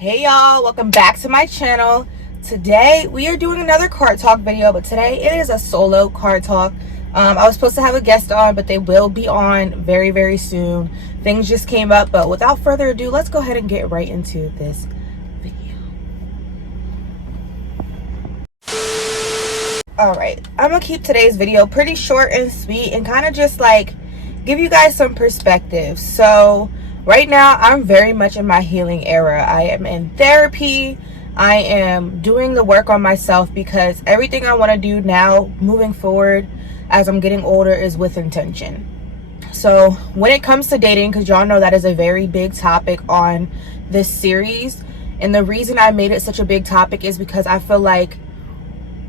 Hey y'all, welcome back to my channel. Today we are doing another card talk video, but today it is a solo card talk. I was supposed to have a guest on, but they will be on very soon. Things just came up, but without further ado, let's go ahead and get right into this video. Alright, I'm gonna keep today's video pretty short and sweet and kind of just like give you guys some perspective. So right now, I'm very much in my healing era. I am in therapy. I am doing the work on myself because everything I want to do now, moving forward, as I'm getting older, is with intention. So when it comes to dating, because y'all know that is a very big topic on this series, and the reason I made it such a big topic is because I feel like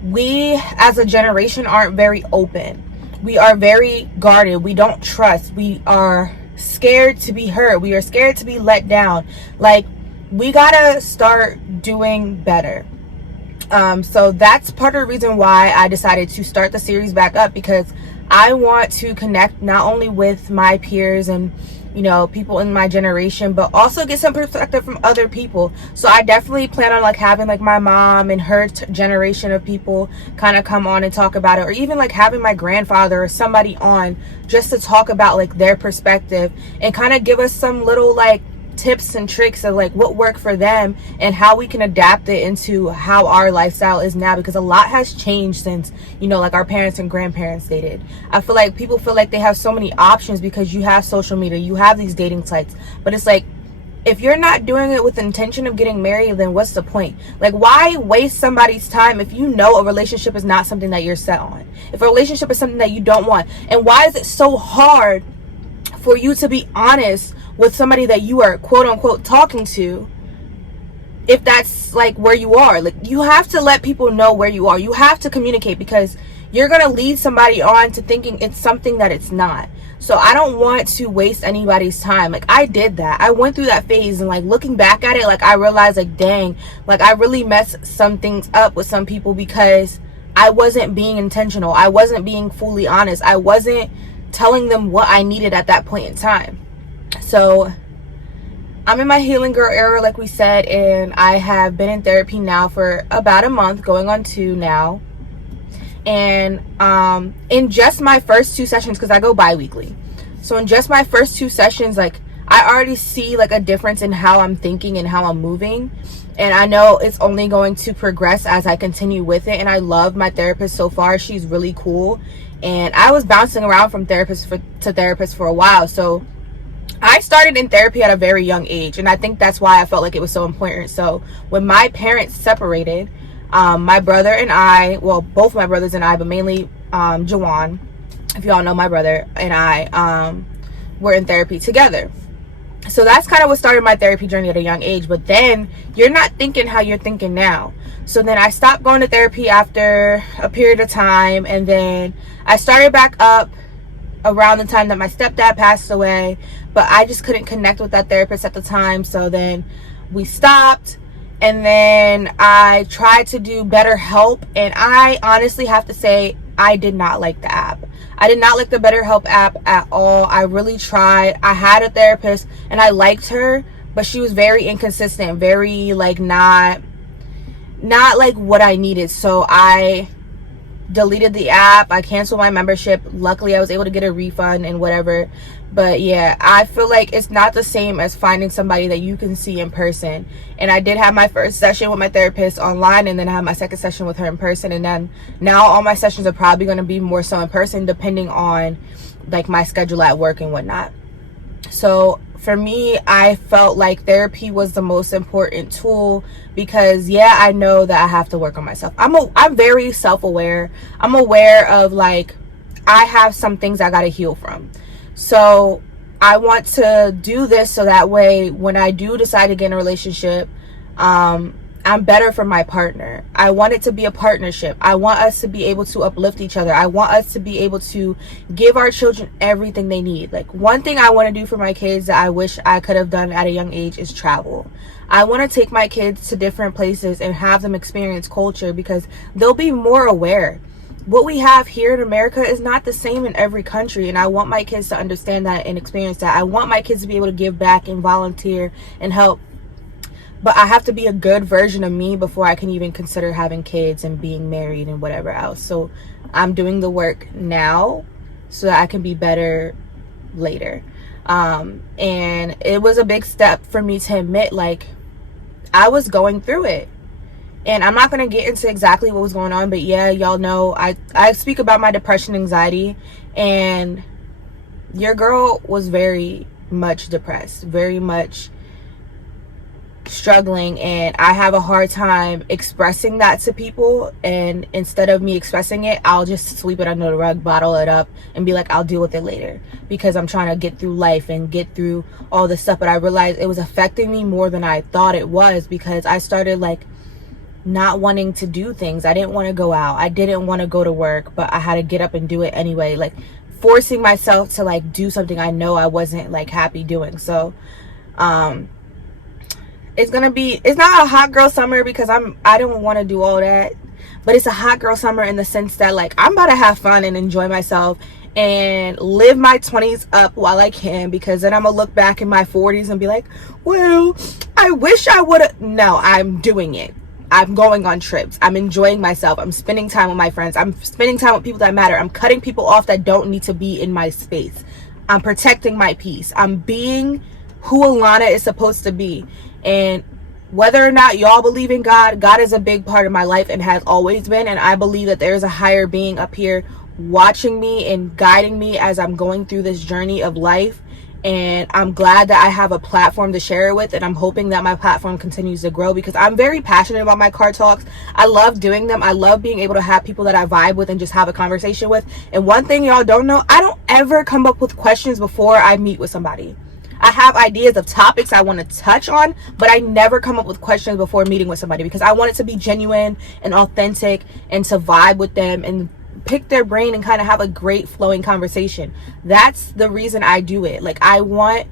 we as a generation aren't very open. We are very guarded. We don't trust. We are scared to be hurt. We are scared to be let down. Like, we gotta start doing better. So that's part of the reason why I decided to start the series back up, because I want to connect not only with my peers and people in my generation, but also get some perspective from other people. So I definitely plan on like having like my mom and her generation of people kind of come on and talk about it, or even like having my grandfather or somebody on just to talk about like their perspective and kind of give us some little like tips and tricks of like what worked for them and how we can adapt it into how our lifestyle is now, because a lot has changed since like our parents and grandparents dated. I feel like people feel like they have so many options because you have social media, you have these dating sites, but it's like, if you're not doing it with the intention of getting married, then what's the point? Like, why waste somebody's time if you know a relationship is not something that you're set on, if a relationship is something that you don't want? And why is it so hard for you to be honest with somebody that you are quote unquote talking to, if that's like where you are? Like, you have to let people know where you are. You have to communicate, because you're gonna lead somebody on to thinking it's something that it's not. So I don't want to waste anybody's time. Like, I did that. I went through that phase, and like looking back at it, like I realized like, dang, like I really messed some things up with some people because I wasn't being intentional. I wasn't being fully honest. I wasn't telling them what I needed at that point in time. So I'm in my healing girl era, like we said, and I have been in therapy now for about a month, going on 2 now. And in just my first 2 sessions, because I go bi-weekly, so in just my first 2 sessions, like I already see like a difference in how I'm thinking and how I'm moving. And I know it's only going to progress as I continue with it. And I love my therapist so far. She's really cool. And I was bouncing around from therapist to therapist for a while. So I started in therapy at a very young age. And I think that's why I felt like it was so important. So when my parents separated, my brother and I, well, both my brothers and I, but mainly Jawan, if y'all know my brother, and I were in therapy together. So that's kind of what started my therapy journey at a young age. But then you're not thinking how you're thinking now. So then I stopped going to therapy after a period of time, and then I started back up around the time that my stepdad passed away, but I just couldn't connect with that therapist at the time. So then we stopped, and then I tried to do BetterHelp, and I honestly have to say I did not like the app. I did not like the BetterHelp app at all. I really tried. I had a therapist and I liked her, but she was very inconsistent, very like not like what I needed. So I deleted the app. I canceled my membership. Luckily I was able to get a refund and whatever. But yeah, I feel like it's not the same as finding somebody that you can see in person. And I did have my first session with my therapist online, and then I had my second session with her in person. And then now all my sessions are probably going to be more so in person, depending on like my schedule at work and whatnot. So for me, I felt like therapy was the most important tool, because yeah, I know that I have to work on myself. I'm very self-aware. I'm aware of like, I have some things I got to heal from. So I want to do this so that way when I do decide to get in a relationship, I'm better for my partner. I want it to be a partnership. I want us to be able to uplift each other. I want us to be able to give our children everything they need. Like, one thing I want to do for my kids that I wish I could have done at a young age is travel. I want to take my kids to different places and have them experience culture, because they'll be more aware. What we have here in America is not the same in every country, and I want my kids to understand that and experience that. I want my kids to be able to give back and volunteer and help. but I have to be a good version of me before I can even consider having kids and being married and whatever else. So I'm doing the work now so that I can be better later. And it was a big step for me to admit, like, I was going through it. And I'm not going to get into exactly what was going on, but yeah, y'all know I speak about my depression, anxiety, and your girl was very much depressed, very much struggling, and I have a hard time expressing that to people. And instead of me expressing it, I'll just sweep it under the rug, bottle it up, and be like, I'll deal with it later, because I'm trying to get through life and get through all this stuff. But I realized it was affecting me more than I thought it was, because I started like not wanting to do things. I didn't want to go out, I didn't want to go to work, but I had to get up and do it anyway, like forcing myself to like do something I know I wasn't like happy doing. So it's not a hot girl summer, because I don't want to do all that, but it's a hot girl summer in the sense that like I'm about to have fun and enjoy myself and live my 20s up while I can, because then I'm gonna look back in my 40s and be like, well, I wish I would have. No, I'm doing it. I'm going on trips, I'm enjoying myself, I'm spending time with my friends, I'm spending time with people that matter, I'm cutting people off that don't need to be in my space, I'm protecting my peace, I'm being who Alana is supposed to be. And whether or not y'all believe in God, God is a big part of my life and has always been, and I believe that there's a higher being up here watching me and guiding me as I'm going through this journey of life. And I'm glad that I have a platform to share it with, and I'm hoping that my platform continues to grow, because I'm very passionate about my car talks. I love doing them. I love being able to have people that I vibe with and just have a conversation with. And one thing y'all don't know, I don't ever come up with questions before I meet with somebody. I have ideas of topics I want to touch on, but I never come up with questions before meeting with somebody, because I want it to be genuine and authentic and to vibe with them and pick their brain and kind of have a great flowing conversation. That's the reason I do it. Like, I want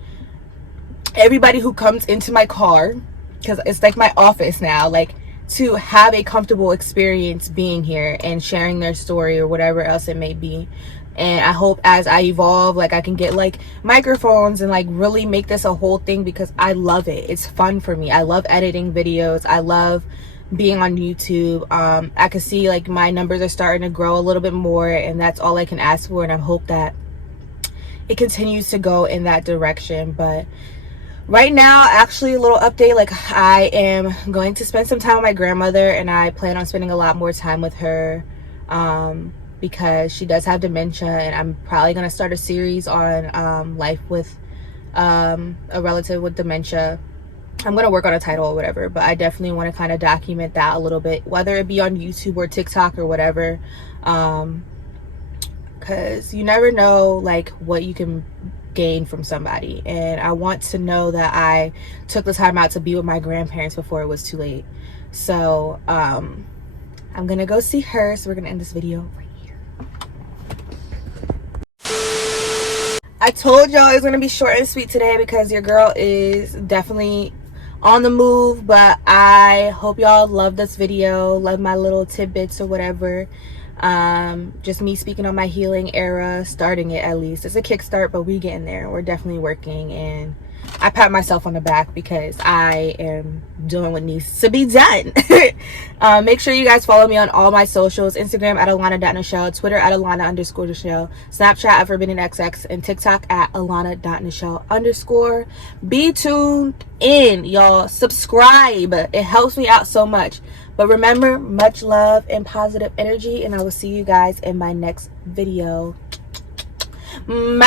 everybody who comes into my car, because it's like my office now, like, to have a comfortable experience being here and sharing their story or whatever else it may be. And I hope as I evolve, like, I can get like microphones and like really make this a whole thing, because I love it. It's fun for me. I love editing videos. I love being on YouTube. I can see like my numbers are starting to grow a little bit more, and that's all I can ask for. And I hope that it continues to go in that direction. But right now, actually, a little update, like, I am going to spend some time with my grandmother, and I plan on spending a lot more time with her, because she does have dementia, and I'm probably going to start a series on life with a relative with dementia. I'm going to work on a title or whatever, but I definitely want to kind of document that a little bit, whether it be on YouTube or TikTok or whatever, because you never know like what you can gain from somebody. And I want to know that I took the time out to be with my grandparents before it was too late. So I'm going to go see her. So we're going to end this video right here. I told y'all it's going to be short and sweet today, because your girl is definitely on the move. But I hope y'all love this video, love my little tidbits or whatever. Just me speaking on my healing era, starting it at least. It's a kickstart, but we getting there. We're definitely working, and I pat myself on the back because I am doing what needs to be done. Make sure you guys follow me on all my socials: Instagram at Alana.Nichelle, Twitter at Alana_Nichelle, Snapchat at ForbiddenXX, and TikTok at Alana.Nichelle_. Be tuned in, y'all. Subscribe. It helps me out so much. But remember, much love and positive energy, and I will see you guys in my next video. Bye.